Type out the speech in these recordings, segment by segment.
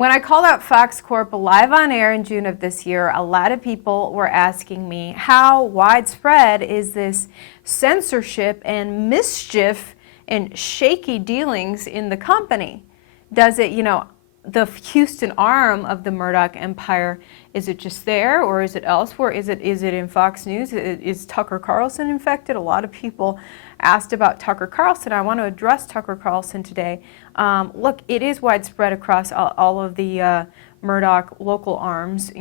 When I called out Fox Corp live on air in June of this year, a lot of people were asking me how widespread is this censorship and mischief and shaky dealings in the company? Does it, the Houston arm of the Murdoch empire, is it just there or is it elsewhere? Is it in Fox News? Is Tucker Carlson infected? A lot of people asked about Tucker Carlson. I want to address Tucker Carlson today. Look, it is widespread across all of the Murdoch local arms.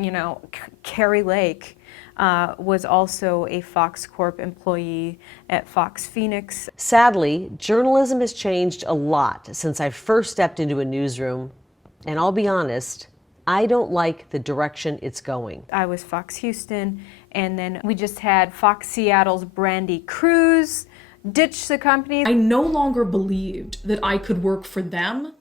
Carrie Lake was also a Fox Corp employee at Fox Phoenix. Sadly, journalism has changed a lot since I first stepped into a newsroom, and I'll be honest, I don't like the direction it's going. I was Fox Houston, and then we just had Fox Seattle's Brandy Cruz ditch the company. I no longer believed that I could work for them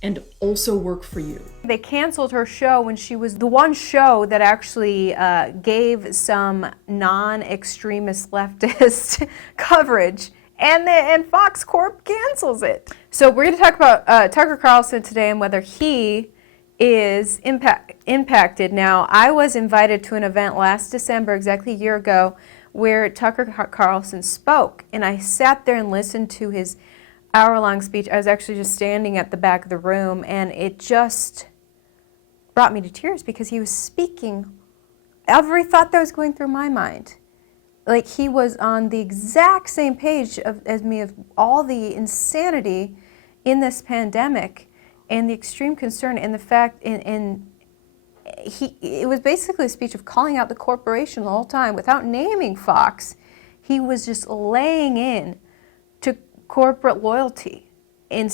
and also work for you. They canceled her show when she was the one show that actually gave some non-extremist leftist coverage, and Fox Corp cancels it. So we're going to talk about Tucker Carlson today and whether he is impacted. Now, I was invited to an event last December, exactly a year ago, where Tucker Carlson spoke, and I sat there and listened to his hour-long speech. I was actually just standing at the back of the room, and it just brought me to tears because he was speaking every thought that was going through my mind. Like he was on the exact same page as me of all the insanity in this pandemic and the extreme concern and the fact it was basically a speech of calling out the corporation the whole time without naming Fox. He was just laying in to corporate loyalty in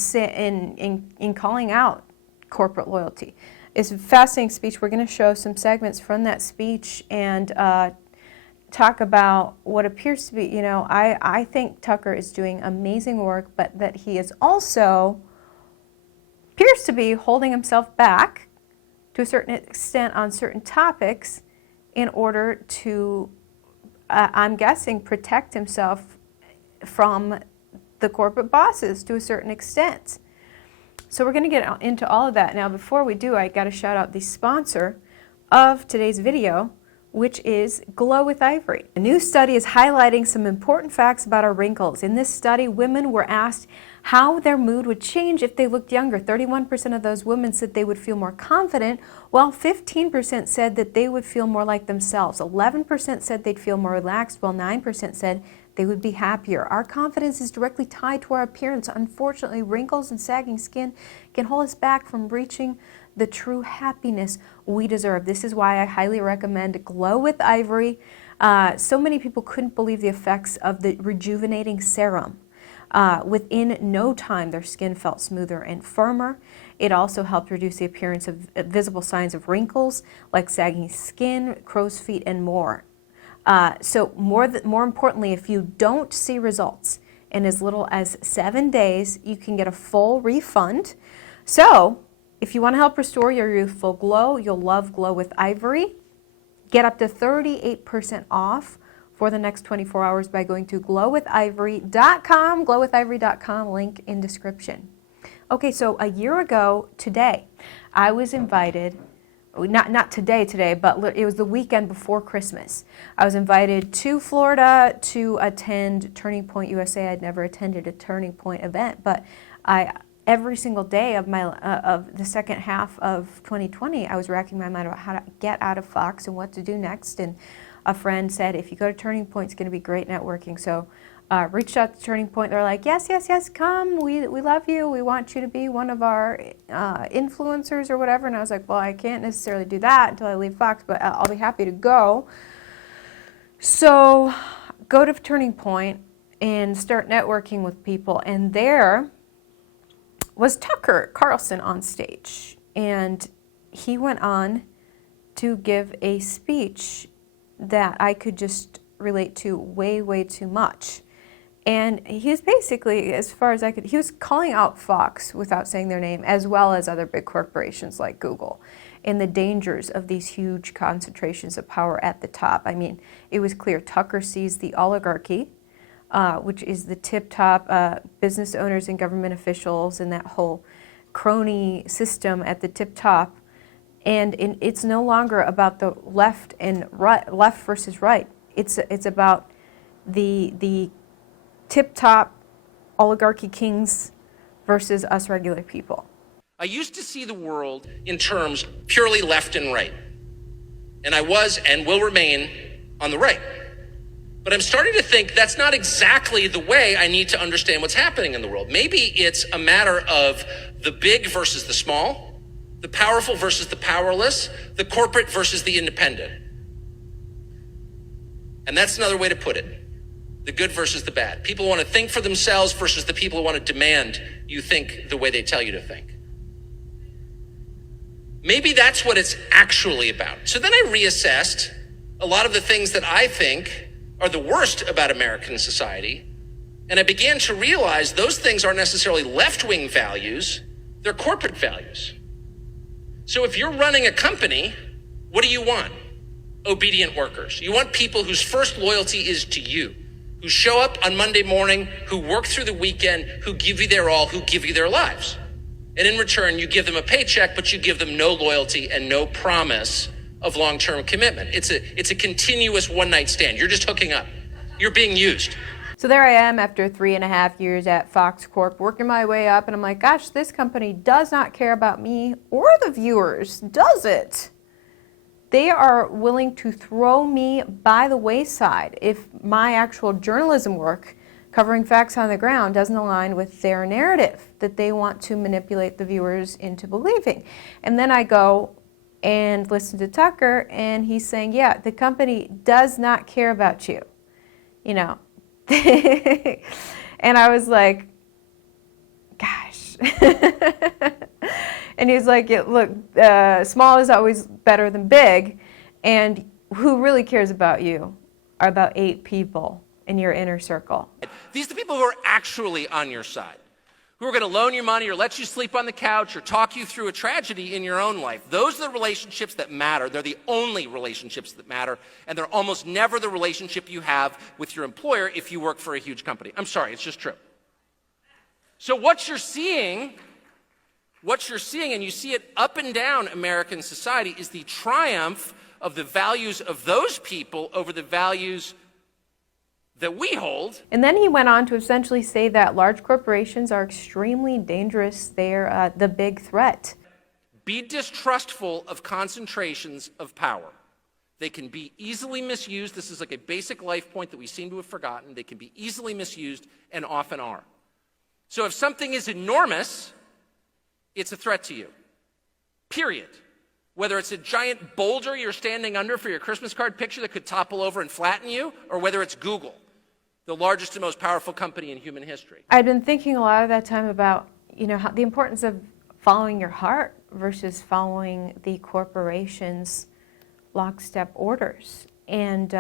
calling out corporate loyalty. It's a fascinating speech. We're going to show some segments from that speech and talk about what appears to be, I think Tucker is doing amazing work, but that he is also appears to be holding himself back to a certain extent on certain topics in order to, I'm guessing, protect himself from the corporate bosses to a certain extent. So we're going to get into all of that. Now, before we do, I got to shout out the sponsor of today's video, which is Glow with Ivory. A new study is highlighting some important facts about our wrinkles. In this study, women were asked how their mood would change if they looked younger. 31% of those women said they would feel more confident, while 15% said that they would feel more like themselves. 11% said they'd feel more relaxed, while 9% said they would be happier. Our confidence is directly tied to our appearance. Unfortunately, wrinkles and sagging skin can hold us back from reaching the true happiness we deserve. This is why I highly recommend Glow with Ivory. So many people couldn't believe the effects of the rejuvenating serum. Within no time, their skin felt smoother and firmer. It also helped reduce the appearance of visible signs of wrinkles like sagging skin, crow's feet, and more. So more importantly, if you don't see results in as little as 7 days, you can get a full refund. So if you want to help restore your youthful glow, you'll love Glow with Ivory. Get up to 38% off for the next 24 hours by going to glowwithivory.com, glowwithivory.com, link in description. Okay, so a year ago today, I was invited, not today, but it was the weekend before Christmas. I was invited to Florida to attend Turning Point USA. I'd never attended a Turning Point event, but every single day of the second half of 2020, I was racking my mind about how to get out of Fox and what to do next. And a friend said, if you go to Turning Point, it's going to be great networking. So reached out to Turning Point. They're like, yes, come. We love you. We want you to be one of our influencers or whatever. And I was like, well, I can't necessarily do that until I leave Fox, but I'll be happy to go. So go to Turning Point and start networking with people. And there was Tucker Carlson on stage. And he went on to give a speech that I could just relate to way too much. And he was basically, as far as I could, he was calling out Fox without saying their name, as well as other big corporations like Google, and the dangers of these huge concentrations of power at the top. I mean, it was clear Tucker sees the oligarchy, which is the tip-top business owners and government officials and that whole crony system at the tip top, and it's no longer about the left and right, left versus right. It's about the tip top oligarchy kings versus us regular people. I used to see the world in terms purely left and right. And I was and will remain on the right. But I'm starting to think that's not exactly the way I need to understand what's happening in the world. Maybe it's a matter of the big versus the small, the powerful versus the powerless, the corporate versus the independent. And that's another way to put it. The good versus the bad. People who want to think for themselves versus the people who want to demand you think the way they tell you to think. Maybe that's what it's actually about. So then I reassessed a lot of the things that I think are the worst about American society. And I began to realize those things aren't necessarily left-wing values, they're corporate values. So if you're running a company, what do you want? Obedient workers. You want people whose first loyalty is to you, who show up on Monday morning, who work through the weekend, who give you their all, who give you their lives. And in return, you give them a paycheck, but you give them no loyalty and no promise of long-term commitment. It's a continuous one-night stand. You're just hooking up. You're being used. So there I am after 3.5 years at Fox Corp, working my way up, and I'm like, gosh, this company does not care about me or the viewers, does it? They are willing to throw me by the wayside if my actual journalism work covering facts on the ground doesn't align with their narrative that they want to manipulate the viewers into believing. And then I go and listen to Tucker, and he's saying, yeah, the company does not care about you, you know. And I was like, gosh. And he's like, yeah, look, small is always better than big, and who really cares about you are about 8 people in your inner circle. These are the people who are actually on your side, who are going to loan you money or let you sleep on the couch or talk you through a tragedy in your own life. Those are the relationships that matter. They're the only relationships that matter, and they're almost never the relationship you have with your employer if you work for a huge company. I'm sorry, it's just true. So what you're seeing, and you see it up and down American society, is the triumph of the values of those people over the values that we hold. And then he went on to essentially say that large corporations are extremely dangerous. They're the big threat. Be distrustful of concentrations of power. They can be easily misused. This is like a basic life point that we seem to have forgotten. They can be easily misused and often are. So if something is enormous, it's a threat to you, period. Whether it's a giant boulder you're standing under for your Christmas card picture that could topple over and flatten you, or whether it's Google, the largest and most powerful company in human history. I've been thinking a lot of that time about, you know, the importance of following your heart versus following the corporation's lockstep orders. And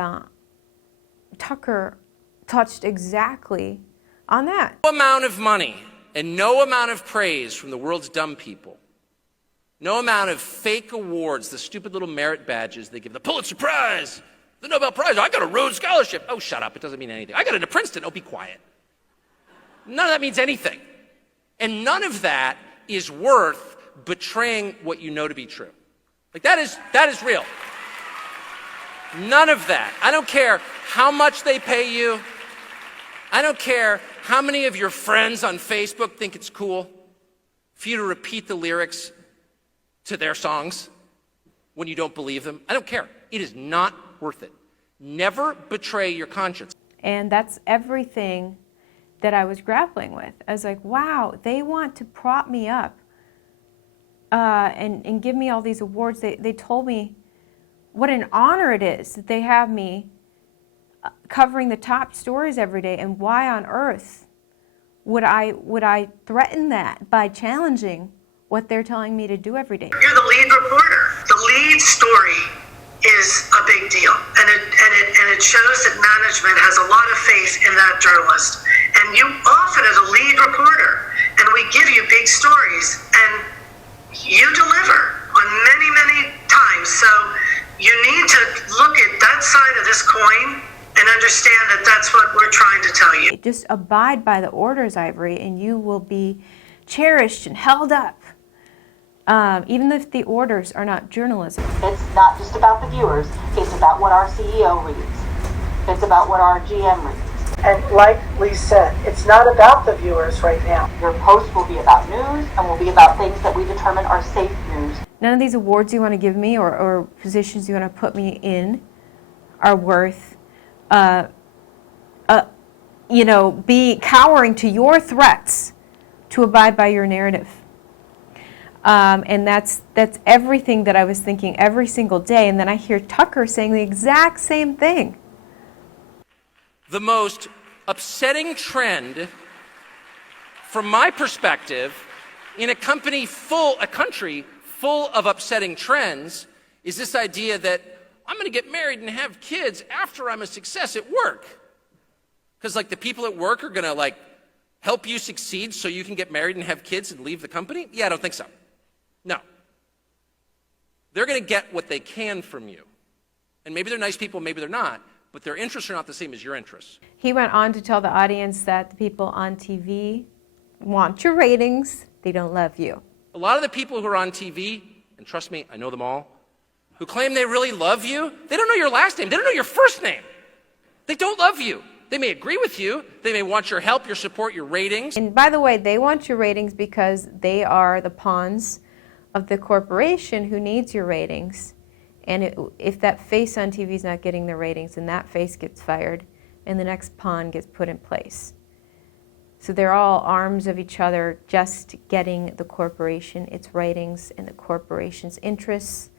Tucker touched exactly on that. No amount of money and no amount of praise from the world's dumb people, no amount of fake awards, the stupid little merit badges they give, the Pulitzer Prize, the Nobel Prize, I got a Rhodes Scholarship. Oh, shut up, it doesn't mean anything. I got into Princeton, oh, be quiet. None of that means anything. And none of that is worth betraying what you know to be true. Like, that is real. None of that. I don't care how much they pay you. I don't care how many of your friends on Facebook think it's cool for you to repeat the lyrics to their songs when you don't believe them. I don't care. It is not worth it. Never betray your conscience. And that's everything that I was grappling with. I was like, wow, they want to prop me up and give me all these awards. They told me what an honor it is that they have me covering the top stories every day, and why on earth would I threaten that by challenging what they're telling me to do every day? You're the lead reporter. The lead story is a big deal, and it shows that management has a lot of faith in that journalist. And you often, as a lead reporter, and we give you big stories, and you deliver on many, many times. So you need to look at that side of this coin and understand that that's what we're trying to tell you. Just abide by the orders, Ivory, and you will be cherished and held up even if the orders are not journalism. It's not just about the viewers, it's about what our CEO reads. It's about what our GM reads. And like Lee said, it's not about the viewers right now. Your post will be about news and will be about things that we determine are safe news. None of these awards you want to give me or positions you want to put me in are worth, be cowering to your threats to abide by your narrative. And that's everything that I was thinking every single day. And then I hear Tucker saying the exact same thing. The most upsetting trend, from my perspective, in a country full of upsetting trends, is this idea that I'm going to get married and have kids after I'm a success at work. Because the people at work are going to help you succeed so you can get married and have kids and leave the company? Yeah, I don't think so. No. They're going to get what they can from you. And maybe they're nice people, maybe they're not. But their interests are not the same as your interests. He went on to tell the audience that the people on TV want your ratings. They don't love you. A lot of the people who are on TV, and trust me, I know them all, who claim they really love you, they don't know your last name. They don't know your first name. They don't love you. They may agree with you. They may want your help, your support, your ratings. And by the way, they want your ratings because they are the pawns of the corporation who needs your ratings. And if that face on TV is not getting the ratings, then that face gets fired and the next pawn gets put in place. So they're all arms of each other, just getting the corporation its ratings and the corporation's interests,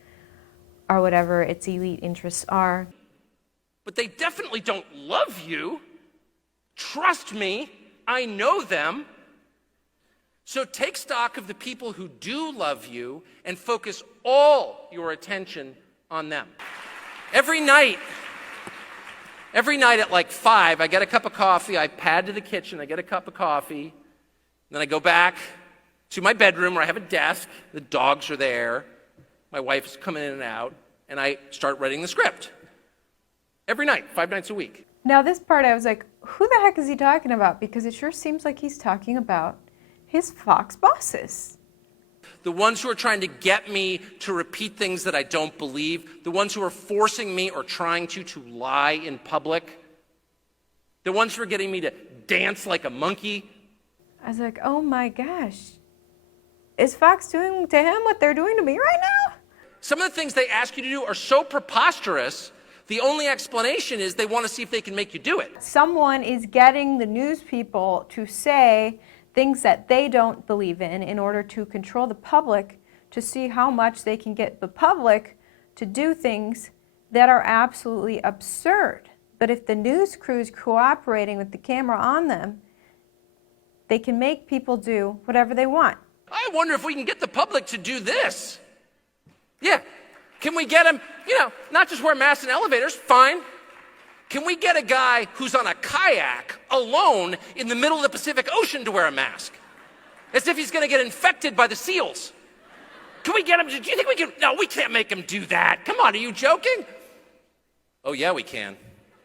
or whatever its elite interests are. But they definitely don't love you. Trust me, I know them. So take stock of the people who do love you and focus all your attention on them. Every night at 5, I get a cup of coffee, I pad to the kitchen, I get a cup of coffee, then I go back to my bedroom where I have a desk, the dogs are there, my wife is coming in and out, and I start writing the script. Every night, 5 nights a week. Now this part I was like, who the heck is he talking about? Because it sure seems like he's talking about his Fox bosses. The ones who are trying to get me to repeat things that I don't believe, the ones who are forcing me or trying to lie in public, the ones who are getting me to dance like a monkey. I was like, oh my gosh, is Fox doing to him what they're doing to me right now? Some of the things they ask you to do are so preposterous, the only explanation is they want to see if they can make you do it. Someone is getting the news people to say things that they don't believe in order to control the public, to see how much they can get the public to do things that are absolutely absurd. But if the news crew is cooperating with the camera on them, they can make people do whatever they want. I wonder if we can get the public to do this. Yeah. Can we get them, not just wear masks in elevators, fine. Can we get a guy who's on a kayak alone in the middle of the Pacific Ocean to wear a mask? As if he's going to get infected by the seals. Can we get him? Do you think we can? No, we can't make him do that. Come on, are you joking? Oh, yeah, we can.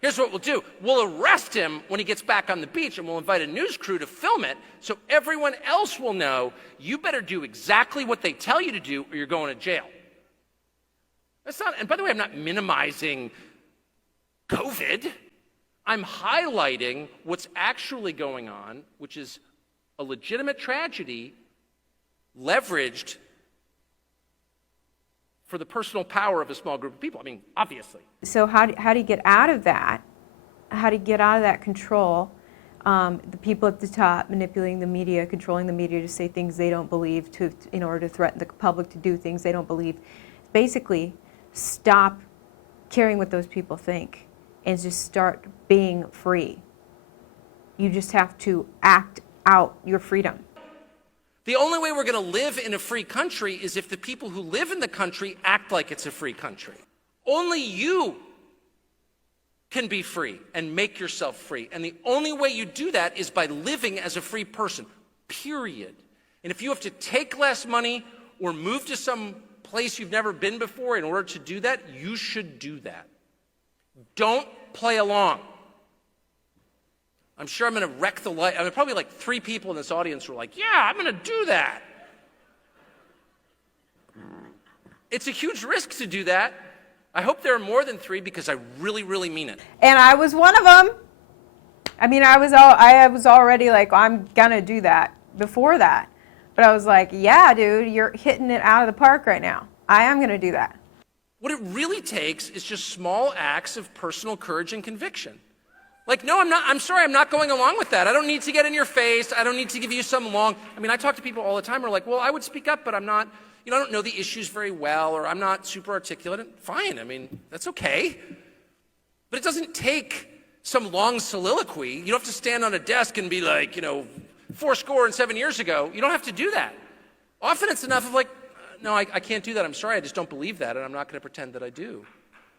Here's what we'll do. We'll arrest him when he gets back on the beach, and we'll invite a news crew to film it so everyone else will know you better do exactly what they tell you to do or you're going to jail. That's not, and by the way, I'm not minimizing COVID. I'm highlighting what's actually going on, which is a legitimate tragedy leveraged for the personal power of a small group of people. I mean, obviously. So how do you get out of that? How do you get out of that control? The people at the top manipulating the media, controlling the media to say things they don't believe, in order to threaten the public to do things they don't believe. Basically, stop caring what those people think and just start being free. You just have to act out your freedom. The only way we're going to live in a free country is if the people who live in the country act like it's a free country. Only you can be free and make yourself free. And the only way you do that is by living as a free person, period. And if you have to take less money or move to some place you've never been before in order to do that, you should do that. Don't play along. I'm sure I'm going to wreck the life. I mean, probably like 3 people in this audience were like, yeah, I'm going to do that. It's a huge risk to do that. I hope there are more than 3 because I really, really mean it. And I was one of them. I mean, I was already like, I'm gonna do that before that. But I was like, yeah, dude, you're hitting it out of the park right now. I am gonna do that. What it really takes is just small acts of personal courage and conviction. Like, no, I'm sorry, I'm not going along with that. I don't need to get in your face. I don't need to give you some long, I talk to people all the time who are like, well, I would speak up, but I'm not, I don't know the issues very well, or I'm not super articulate. Fine, that's okay. But it doesn't take some long soliloquy. You don't have to stand on a desk and be like, 7 years ago. You don't have to do that. Often it's enough of like, no, I can't do that. I'm sorry, I just don't believe that, and I'm not going to pretend that I do.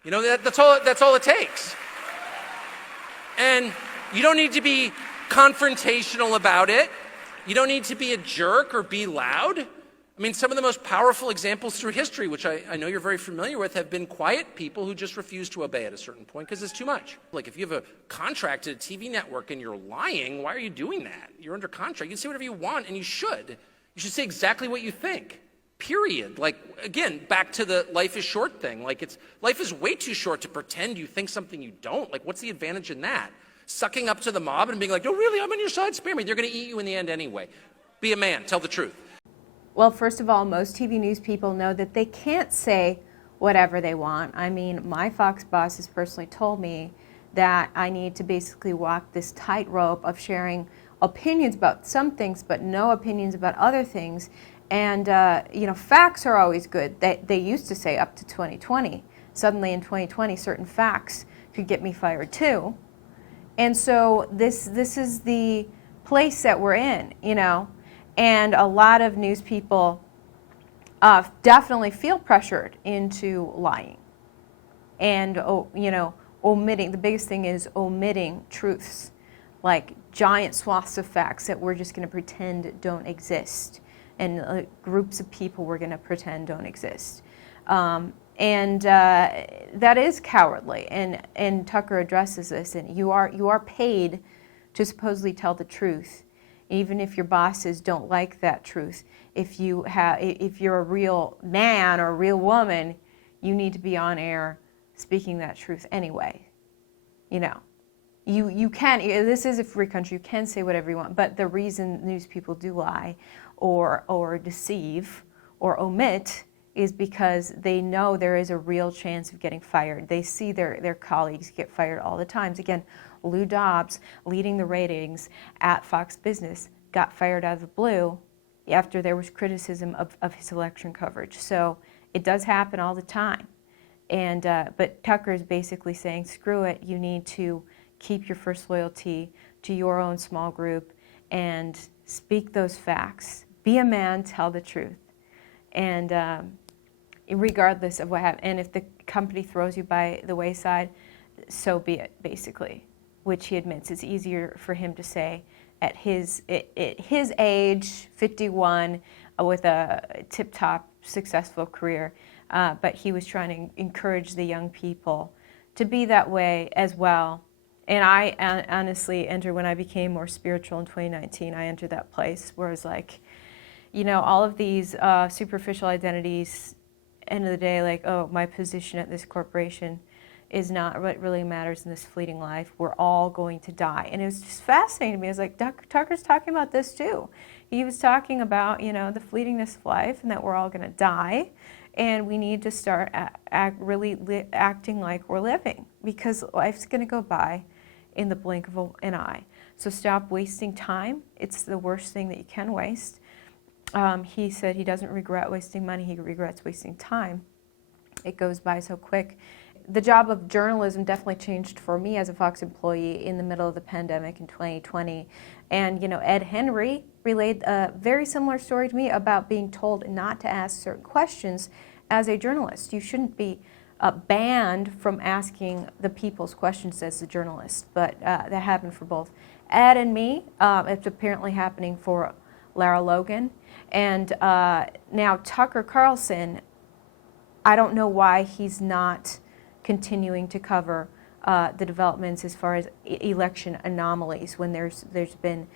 That's all it takes. And you don't need to be confrontational about it. You don't need to be a jerk or be loud. Some of the most powerful examples through history, which I know you're very familiar with, have been quiet people who just refuse to obey at a certain point because it's too much. Like, if you have a contract at a TV network and you're lying, why are you doing that? You're under contract. You can say whatever you want, and you should. You should say exactly what you think. Period. Like, again, back to the life is short thing. Like, life is way too short to pretend you think something you don't. Like, what's the advantage in that? Sucking up to the mob and being like, no, really, I'm on your side, spare me. They're going to eat you in the end anyway. Be a man. Tell the truth. Well, first of all, most TV news people know that they can't say whatever they want. My Fox boss has personally told me that I need to basically walk this tightrope of sharing opinions about some things, but no opinions about other things. And, facts are always good. They used to say up to 2020. Suddenly in 2020, certain facts could get me fired too. And so this is the place that we're in, And a lot of news people definitely feel pressured into lying and, omitting. The biggest thing is omitting truths, like giant swaths of facts that we're just going to pretend don't exist, and groups of people we're going to pretend don't exist. That is cowardly. And Tucker addresses this. And you are paid to supposedly tell the truth. Even if your bosses don't like that truth, if you're a real man or a real woman, you need to be on air speaking that truth anyway. You can. This is a free country. You can say whatever you want. But the reason news people do lie, or deceive, or omit, is because they know there is a real chance of getting fired. They see their colleagues get fired all the time. Again, Lou Dobbs, leading the ratings at Fox Business, got fired out of the blue after there was criticism of his election coverage. So it does happen all the time. But Tucker is basically saying, screw it, you need to keep your first loyalty to your own small group and speak those facts. Be a man, tell the truth. And regardless of what happens, and if the company throws you by the wayside, so be it, basically. Which he admits is easier for him to say at his age, 51, with a tip-top successful career. But he was trying to encourage the young people to be that way as well. And I honestly entered, when I became more spiritual in 2019, I entered that place where I was like, all of these superficial identities, end of the day, like, oh, my position at this corporation is not what really matters in this fleeting life. We're all going to die. And it was just fascinating to me. I was like, Tucker's talking about this too. He was talking about, the fleetingness of life and that we're all going to die. And we need to start acting like we're living, because life's going to go by in the blink of an eye. So stop wasting time. It's the worst thing that you can waste. He said he doesn't regret wasting money. He regrets wasting time. It goes by so quick. The job of journalism definitely changed for me as a Fox employee in the middle of the pandemic in 2020. And, Ed Henry relayed a very similar story to me about being told not to ask certain questions as a journalist. You shouldn't be banned from asking the people's questions as a journalist. But that happened for both Ed and me. It's apparently happening for Lara Logan. And now Tucker Carlson, I don't know why he's not continuing to cover the developments as far as election anomalies when there's been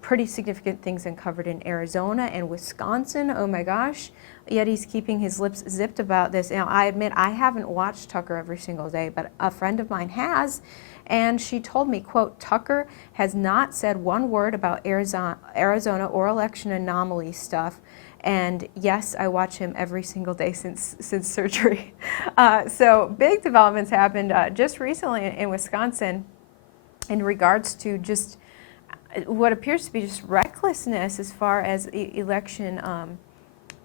Pretty significant things uncovered in Arizona and Wisconsin. Oh my gosh. Yet he's keeping his lips zipped about this. Now, I admit I haven't watched Tucker every single day, but a friend of mine has. And she told me, quote, Tucker has not said one word about Arizona or election anomaly stuff. And yes, I watch him every single day since surgery. So big developments happened just recently in Wisconsin in regards to just what appears to be just recklessness as far as election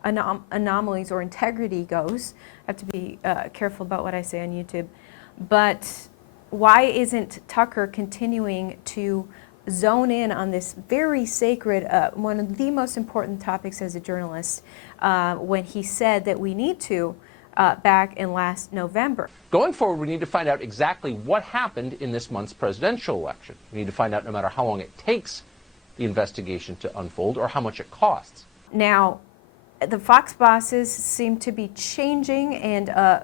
anomalies or integrity goes. I have to be careful about what I say on YouTube. But why isn't Tucker continuing to zone in on this very sacred, one of the most important topics as a journalist, when he said that we need to back in last November? Going forward, we need to find out exactly what happened in this month's presidential election. We need to find out no matter how long it takes the investigation to unfold or how much it costs. Now, the Fox bosses seem to be changing and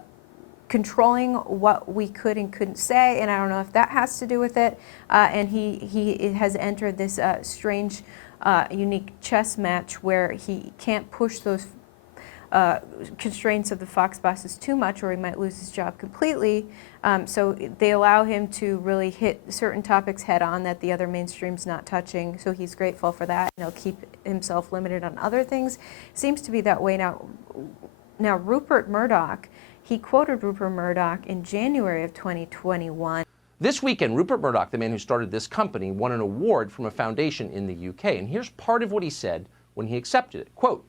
controlling what we could and couldn't say, and I don't know if that has to do with it. And he has entered this strange, unique chess match where he can't push those constraints of the Fox bosses too much, or he might lose his job completely. So they allow him to really hit certain topics head on that the other mainstream's not touching. So he's grateful for that, and he'll keep himself limited on other things. Seems to be that way now. Now, Rupert Murdoch, he quoted Rupert Murdoch in January of 2021. This weekend, Rupert Murdoch, the man who started this company, won an award from a foundation in the UK. And here's part of what he said when he accepted it. Quote,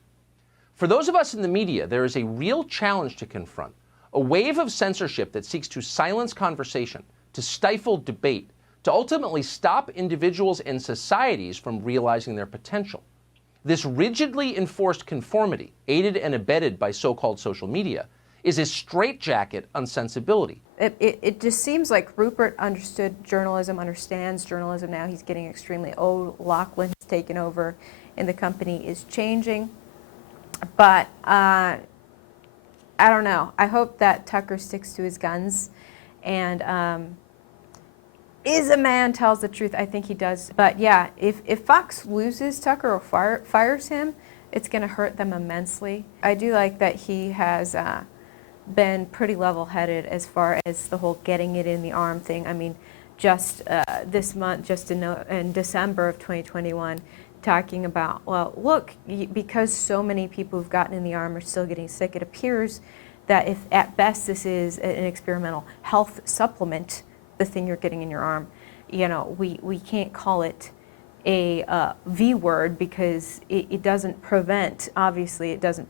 "For those of us in the media, there is a real challenge to confront, a wave of censorship that seeks to silence conversation, to stifle debate, to ultimately stop individuals and societies from realizing their potential. This rigidly enforced conformity, aided and abetted by so-called social media, is a straitjacket on sensibility." It just seems like Rupert understood journalism, understands journalism now. He's getting extremely old. Lachlan's taken over, and the company is changing. But I don't know. I hope that Tucker sticks to his guns and is a man, tells the truth. I think he does. But yeah, if Fox loses Tucker or fires him, it's going to hurt them immensely. I do like that he has been pretty level-headed as far as the whole getting it in the arm thing. I mean, just this month, just in December of 2021, talking about, well, look, because so many people who've gotten in the arm are still getting sick, it appears that if at best this is an experimental health supplement, the thing you're getting in your arm, you know, we can't call it a V word because it doesn't prevent, obviously it doesn't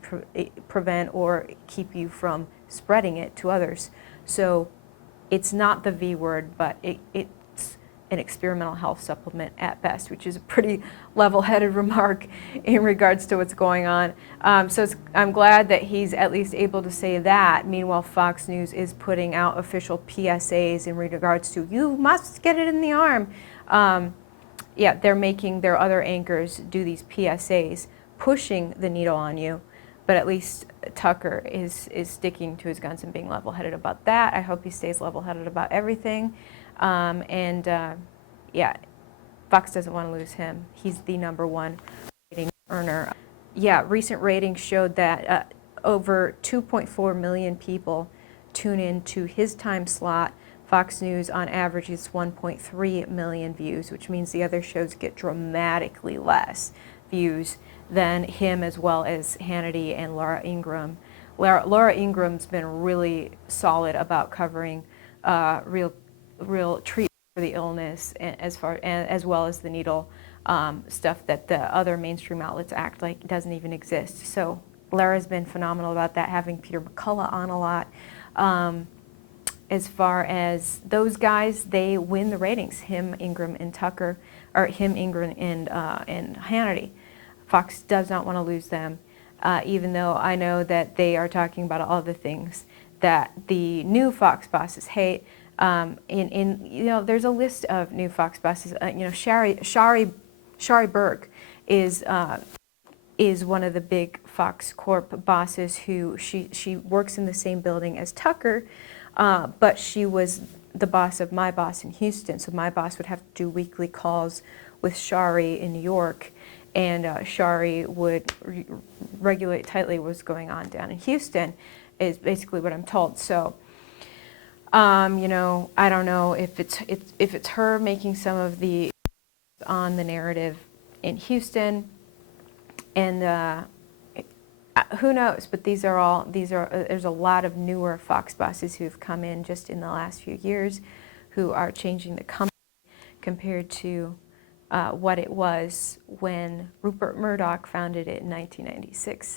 prevent or keep you from spreading it to others. So it's not the V word, but it's an experimental health supplement at best, which is a pretty level-headed remark in regards to what's going on. So I'm glad that he's at least able to say that. Meanwhile, Fox News is putting out official PSAs in regards to, you must get it in the arm. Yeah, they're making their other anchors do these PSAs, pushing the needle on you. But at least Tucker is sticking to his guns and being level-headed about that. I hope he stays level-headed about everything. Yeah, Fox doesn't want to lose him. He's the #1 rating earner. Yeah, recent ratings showed that over 2.4 million people tune in to his time slot. Fox News, on average, is 1.3 million views, which means the other shows get dramatically less views than him, as well as Hannity and Laura Ingraham. Laura Ingram's been really solid about covering real treatment for the illness, as well as the needle stuff that the other mainstream outlets act like doesn't even exist. So Laura's been phenomenal about that, having Peter McCullough on a lot. As far as those guys, they win the ratings. Him, Ingram, and Tucker, or him, Ingram, and Hannity. Fox does not want to lose them, even though I know that they are talking about all the things that the new Fox bosses hate. You know, there's a list of new Fox bosses. You know, Shari Berg is one of the big Fox Corp bosses who she works in the same building as Tucker. But she was the boss of my boss in Houston, so my boss would have to do weekly calls with Shari in New York, and Shari would regulate tightly what was going on down in Houston, is basically what I'm told. So, you know, I don't know if it's her making some of the on the narrative in Houston, and who knows? But these are there's a lot of newer Fox bosses who've come in just in the last few years, who are changing the company compared to what it was when Rupert Murdoch founded it in 1996.